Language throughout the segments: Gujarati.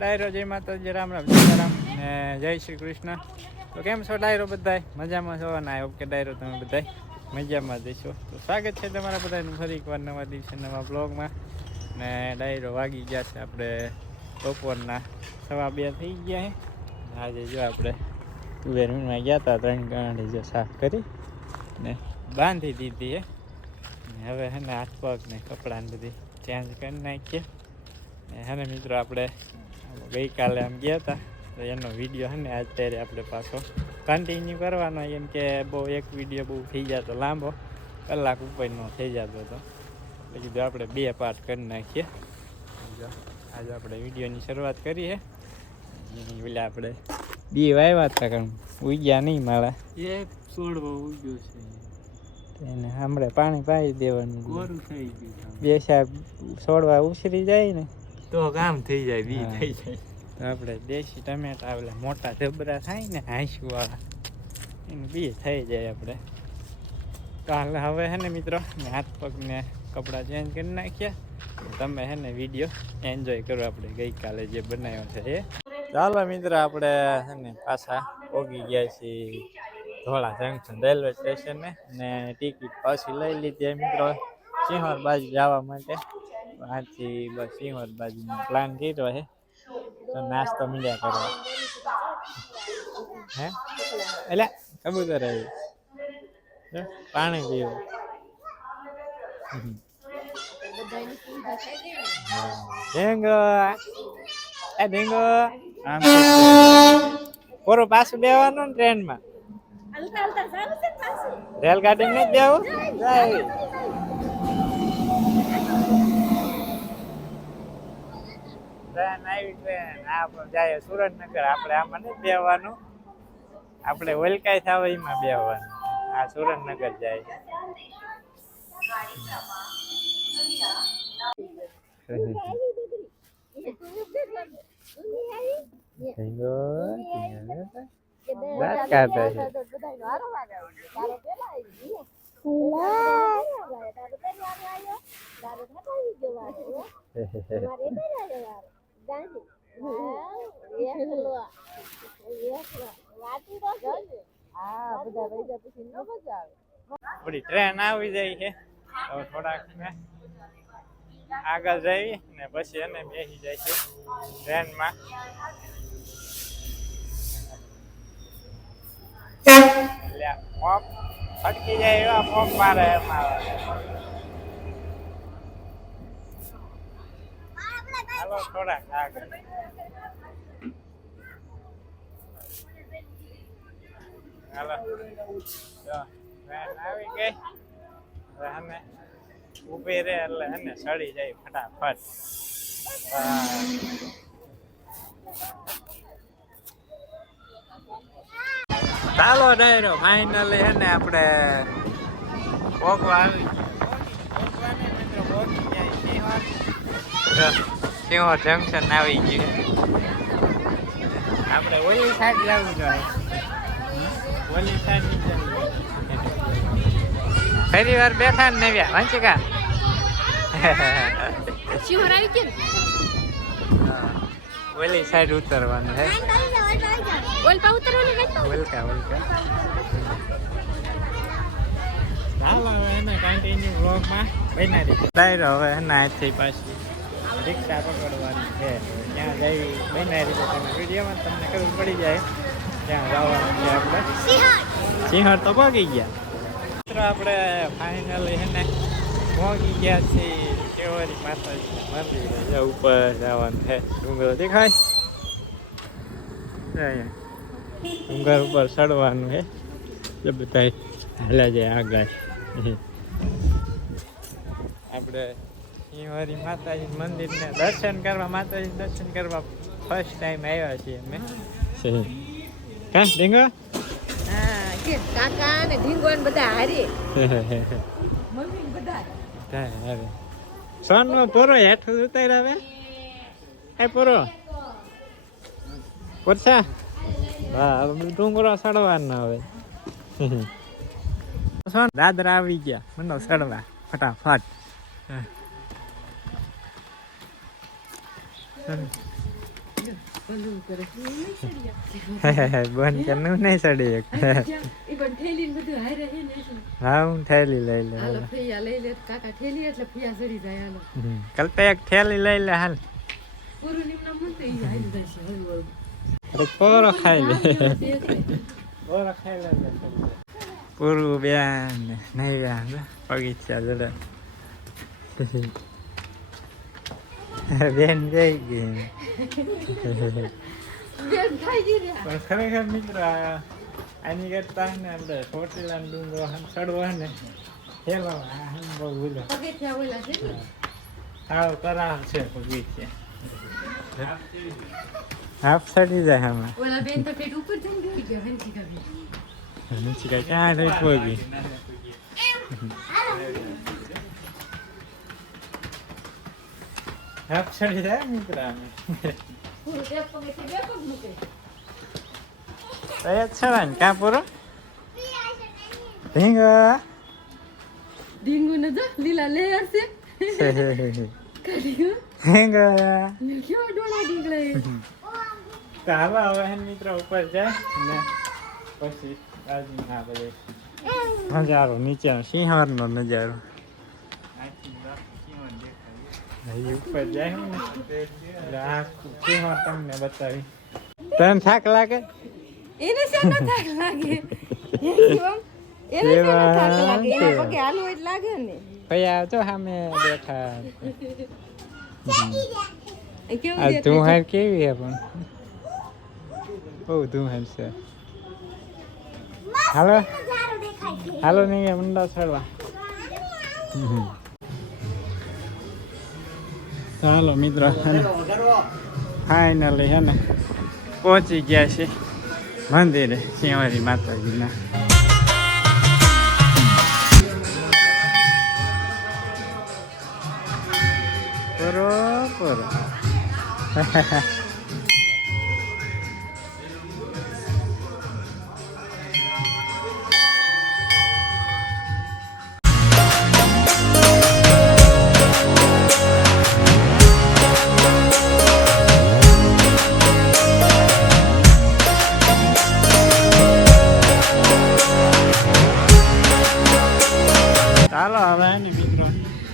ડાયરો જય માતાજી, રામ રામ સીતારામ ને જય શ્રી કૃષ્ણ. તો કેમ છો ડાયરો બધાય? મજામાં છો ને? આઈ હોપ કે ડાયરો તમે બધાય મજામાં જઈશો. તો સ્વાગત છે તમારા બધાનું ફરી એકવાર નવા દિવસે નવા બ્લોગમાં. ને ડાયરો વાગી ગયા છે આપણે બપોરના 2:15 થઈ ગયા છે. આજે જો આપણે તુવેરમાં ગયા હતા, 3 ગાંઠી જો સાફ કરી ને બાંધી દીધી હે. હવે હે ને હાથ પગ ને કપડાં બધી ચેન્જ કરી નાખીએ. હે ને મિત્રો આપણે ગઈકાલે આમ ગયા હતા તો એનો વિડીયો હે ને અત્યારે આપણે પાછો કન્ટિન્યુ કરવાનો, એમ કે બહુ એક વિડીયો બહુ થઈ જતો લાંબો, કલાક ઉપરનો થઈ જતો હતો, એટલે કીધું આપણે 2 પાર્ટ કરી નાખીએ. જો આજે આપણે વિડીયોની શરૂઆત કરી છે. પેલા આપણે બી વાવ્યા હતા, કારણ ઉગ્યા નહીં મારા, એક છોડવો ઉગ્યો છે એને હમણાં પાણી પાઈ દેવાનું, ગોરું થઈ ગયું. 2 સાહેબ છોડવા ઉછરી જાય ને તો કામ થઈ જાય, બી થઈ જાય. તો આપણે દેશી ટમેટા ઓલા મોટા જબરા થાય ને હાંસુ વાળા, એનું બી થઈ જાય આપણે. તો હાલ હવે હે ને મિત્રો હાથ પગ ને કપડાં ચેન્જ કરી નાખ્યા. તમે હે ને વિડીયો એન્જોય કરો આપણે ગઈકાલે જે બનાવ્યો છે એ. ચાલો મિત્રો આપણે હે ને પાછા પહોંચી ગયા છીએ ધોળા જંકશન રેલવે સ્ટેશને, ને ટિકિટ પાછી લઈ લીધી મિત્રો સિંહોર બાજુ જવા માટે. આજથી બસ સિંહોર બાજુનો પ્લાન કર્યો છે. તો નાસ્તો મળ્યા કરવા હે એટલે કબૂતર આવ્યું પાણી પીવું. ઢેંગો એ ઢેંગો આમ પૂરું પાછું બેવાનું ને ટ્રેનમાં, રેલગાડી ને જ બેવું. ટ્રેન આવી, ટ્રેન આપણે જાય સુરેન્દ્રનગર. આપણે આમાં નથી બેવાનું, આપણે વલકાઈ થાવ એમાં બેવાનું. આ સુરેન્દ્રનગર જાય. આપડી ટ્રેન આવી જાય છે તો થોડાક આગળ જઈ ને પછી એને બેસી જાય છે ટ્રેનમાં. એટલે પોપ ફટકી જાય એવા પોપ મારે એમાં. હાલો થોડાક આગળ. હાલો ટ્રેન આવી ગઈ. હવે ઊભી રહે એટલે એને સડી જાય ફટાફટ. ચાલો ડાયરો ફાઇનલી હે ને આપણે ભોગવા આવી ગયા. સિંહોર જંકશન આવી ગયું. આપણે ઓલી સાઈડ જવું જોઈએ, ઓલી સાઈડ ની જવું. ફરી વાર બેઠા ને નવ્યા વંશિકા સિંહોર આવી ગયું. ઓલી સાઈડ ઉતરવાનું છે. ઓલપા ઉતરવાનું છે. વલકા ચાલો હવે એને કન્ટિન્યુ વ્લોગમાં બના દીધું. ડાયરો હવે એના હાથથી પાછી રિક્ષા પકડવાની છે. ત્યાં જઈ બના રીતે તમે વિડીયોમાં તમને ખબર પડી જાય ત્યાં જવાનું છે. આપણે સિંહર તો પહોંચી ગયા મિત્રો. આપણે ફાઇનલી એને પહોંચી ગયા છીએ કેવરી માતાજી મંદિરે. ઉપર જવાનું છે. ડુંગર દેખાય, ડુંગર ઉપર ચડવાનું છે. એ બધા હાલ્યા જાય આગળ. આપણે સિંહવારી માતાજી મંદિરને દર્શન કરવા ફર્સ્ટ ટાઈમ આવ્યા છીએ અમે. હા ઢીંગો, હા કે કાકા ને ઢીંગો ને બધા હારી મમ્મી બધા હવે સોનનો પૂરો હેઠું ઉતાર. હવે એ પૂરો પરસા હા ડુંગરો ચડવાનો. હવે દાદરા આવી ગયા, મને ચડવા ફટાફટ. ભલું કરે બંધ કરનું નહીં ચડી એક એ પણ ઠેલી ને બધું હારે હે ને એટલે હા હું થેલી લઈ લે હાલો ફૈયા લઈ લે કાકા ઠેલી એટલે ફૈયા ચડી જાય હાલો કલ્પે એક થેલી લઈ લે હાલ પૂરું નિમના મન તો ઈ હાલી જાય છે હળવું હળવું પોરો ખાઈ લે પોરો ખાઈ લે પૂરું બેન નહીં બેન બગીચા જરા બેન જઈ ગઈ બેન ખાઈ ગઈ રે પણ ખરેખર મિત્ર આની કરતા ને આપણે ચોટીલા ડુંગરો ચડવો ને હેલો બહુ ભૂલો પગથિયા ઓલા છે ને હાવ કરાવ છે બગીચા હાફ ચડી જાય આમાં ઓલા બેન તો પેટ ઉપર જઈને ગઈ ગયા હંચી કરી નીચે કઈ ક્યાં રહી પગી હાફ ચડી જાય મિત્ર અમે પૂરું એક પગથી બે પગ મૂકે તૈયાર છે ને ક્યાં પૂરો ભીંગા ડીંગુ ને જો લીલા લેયર છે કાઢ્યું ભીંગા કેવો ડોળા ડીંગલા એ તો હાલો હવે હે મિત્ર ઉપર જાય ને પછી બાજુ ના બધે નજારો નીચેનો સિંહણનો નજારો અહીં ઉપર જાય ને એટલે આ સિંહણ તમને બતાવી તને થાક લાગે એને શેનો થાક લાગે એકદમ એને શેનો થાક લાગે એના પગે હાલવું એટલે લાગે ને ભૈયા જો સામે બેઠા એ કેવું આ ધુહાર કેવી હે પણ બહુ ધુહાર છે હાલો હાલો નહીં મંડા ચડવા ચાલો મિત્રો ફાઇનલી હે ને પહોંચી ગયા છે મંદિરે સિંહવારી માતાજીના બરોબર ચાલો હવે ને મિત્રો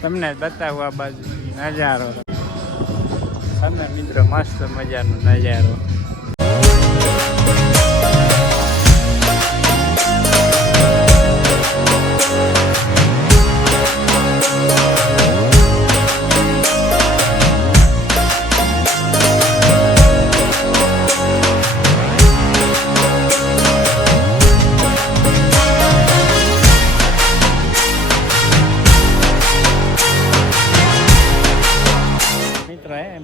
તમને બતાવું આ બાજુ નજારો તમે મિત્રો મસ્ત મજાનો નજારો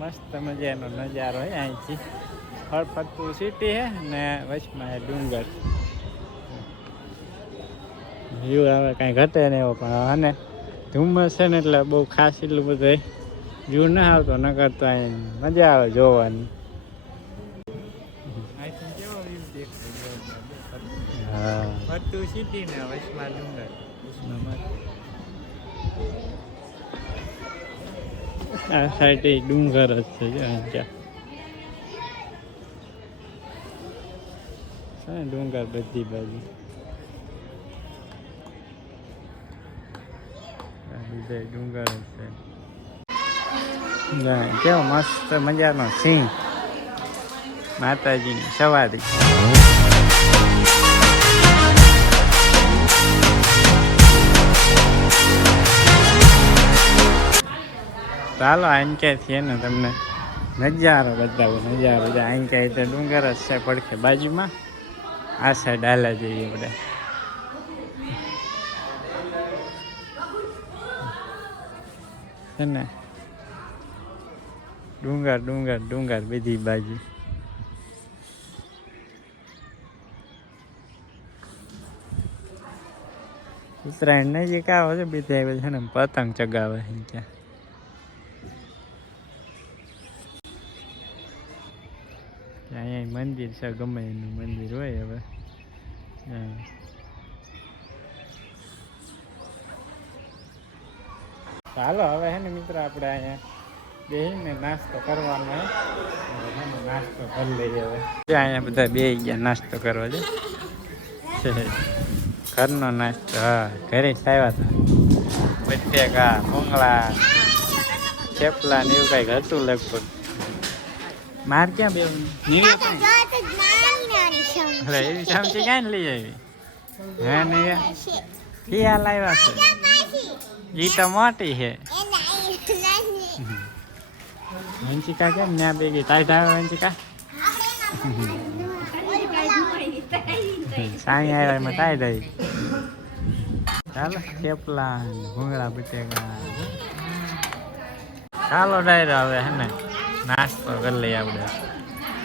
મસ્ત મજાનો નજારો હે અહીંથી ફળફળતું સિટી હે ને વચમાં ડુંગર વ્યૂ આવે કાંઈ ઘટે નહીં એવો પણ અને ધુમ્મસ છે ને એટલે બહુ ખાસ એટલું બધું વ્યૂ ના આવતો ન કરતો અહીં મજા આવે જોવાની હા ફરતું સિટી ને વચમાં ડુંગર આ સાઈડ ડુંગર જ છે ત્યાં ડુંગર બધી બાજુ ડુંગર જ છે કેવો મસ્ત મજાનો સિંહ માતાજીની સવારી ચાલો આઈને ક્યાંથી ને તમને નજારો બતાવું નજારો અહીં ક્યાંય તો ડુંગર જ છે પડખે બાજુમાં આ સાઈડ હાલા જઈએ આપણે છે ને ડુંગર ડુંગર ડુંગર બધી બાજુ ઉત્તરાયણ નજીક આવો છે બધા છે ને પતંગ ચગાવે ત્યાં અહીંયા મંદિર છે ગમે એનું મંદિર હોય હવે હાલો હવે હે ને મિત્રો આપણે અહીંયા બેહીને નાસ્તો કરવાનો હે. નાસ્તો કરી લઈએ હવે. અહીંયા બધા બેહી ગયા નાસ્તો કરવા છે. ઘરનો નાસ્તો હા ઘરે જ આવ્યા હતા. બટેકા ભૂંગળા થેપલા ને એવું કઈક હતું લગભગ. માર ક્યાં બે એવી સમજી ક્યાં લઈ આવી હે ને હિયા લાવ્યા છે. ઈ તો મોટી છે. વંચિકા કેમ ન્યા બેગી તાઈ ધાવે વંચિકા સાંઈ આવ્યા એમાં તાઈ દઈ. ચાલો થેપલા ભૂંગળા બટેકા. ચાલો ડાયરો હવે હે ને નાસ્તો કરી લઈએ આપણે.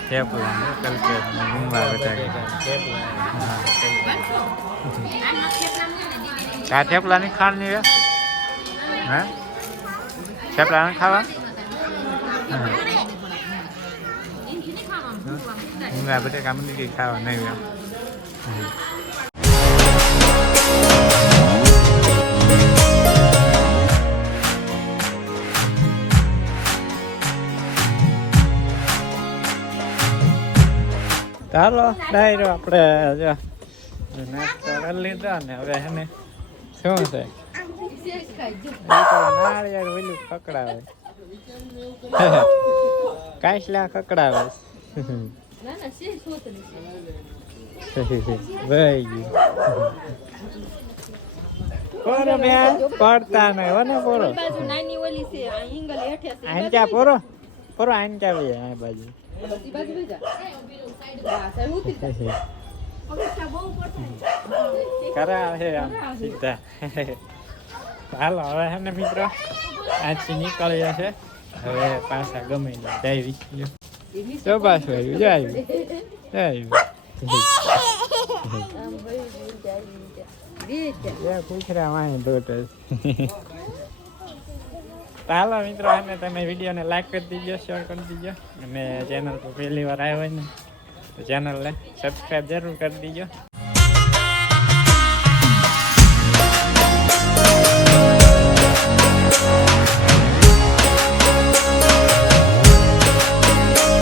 થેપલા કલકેટ ને ભૂંગળા બટેકા. હા આ થેપલા ની ખાણ ની હે થેપલા ને ખાવા ભૂંગળા બટેકા મને ખાવા નહીં. ચાલો ડાયરો આપણે જો નાસ્તો કરી લીધો ને હવે હે ને શું છે નાળિયેર ઓલું ખકડાવે કાંસલા ખકડાવે પોરો બેન પડતા નહીં હો ને પોરો આઈન ક્યાં પોરો પોરો આઈન ક્યાં ભાઈ આ બાજુ કરાવે આમ સીધા. હાલો હવે હે ને મિત્રો આજથી નીકળ્યા છે. હવે પાછા ગમે જાય વિચાર્યું તો પાછું આવ્યું જાય પૂછરા વાય દોટ. ચાલો મિત્રો અને તમે વિડીયોને લાઈક કરી દીજો શેર કરી દીજો અને ચેનલ પર પહેલી વાર આવ્યો હોય ને તો ચેનલને સબસ્ક્રાઈબ જરૂર કરી દીજો.